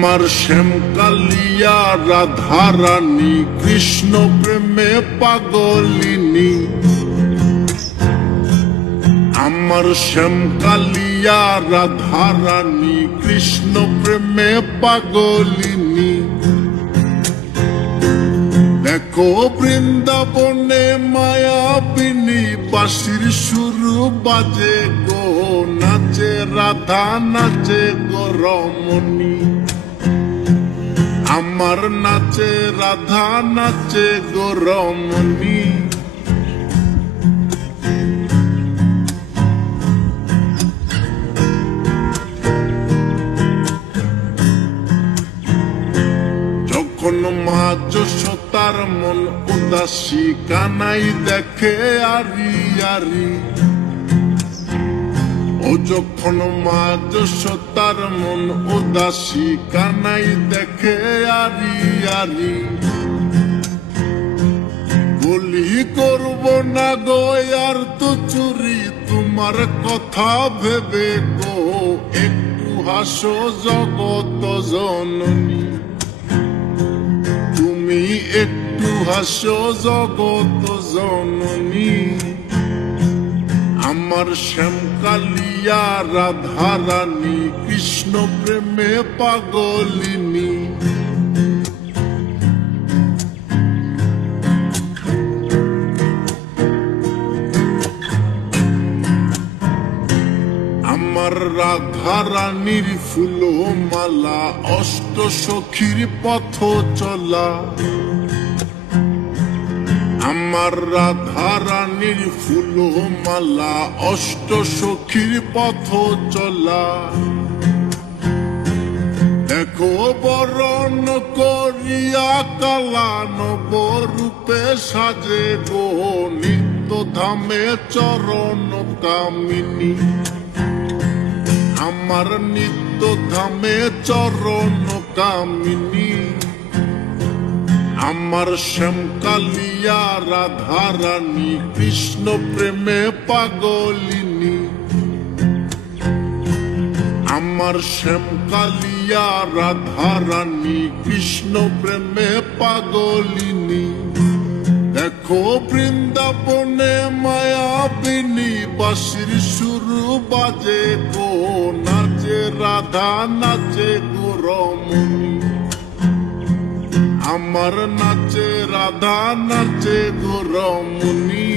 আমার শ্যামকালিয়া রাধা রানী কৃষ্ণ প্রেমে পাগলিনী। আমার শ্যামকালিয়া রাধা রানী কৃষ্ণ প্রেমে পাগলিনী। দেখো বৃন্দাবনে মায়াবিনী বাঁশির সুর বাজে গো, নাচে রাধা নাচে গো রমণী। আমার নাচে রাধা নাচে গো রমণী। যখন মা যশোদার মন উদাসী কানাই দেখে আরি আরি। ও যখন মা যশোদার মন উদাসী কানাই দেখে আরি আরি। বলি করব না গো আর তো চুরি তোমার কথা ভেবে গো, একটু হাসো জগত জননী। তুমি একটু হাসো জগত জননী। আমার শ্যামকালিয়া রাধা রানী কৃষ্ণ প্রেমে পাগলিনী। আমার রাধা রানীর ফুল মালা অষ্ট সখীর পথ চলা। আমার রাধা রানীর ফুল মালা অষ্ট সখীর পথ চলা। দেখো বরণ করিয়া কালা নবরূপে সাজে গো, নিত্য ধামে চরণ কামিনী। আমার নিত্য ধামে চরণ কামিনী। আমার শ্যামকালিয়া রাধা রানী কৃষ্ণ প্রেমে পাগলিনী। আমার শ্যামকালিয়া রাধা রানী কৃষ্ণ প্রেমে পাগলিনী। দেখো বৃন্দাবনে মায়াবিনী বাঁশির সুর বাজে গো, নাচে রাধা নাচে গো রমণী। আমার নাচে রাধা নাচে গো রমণী।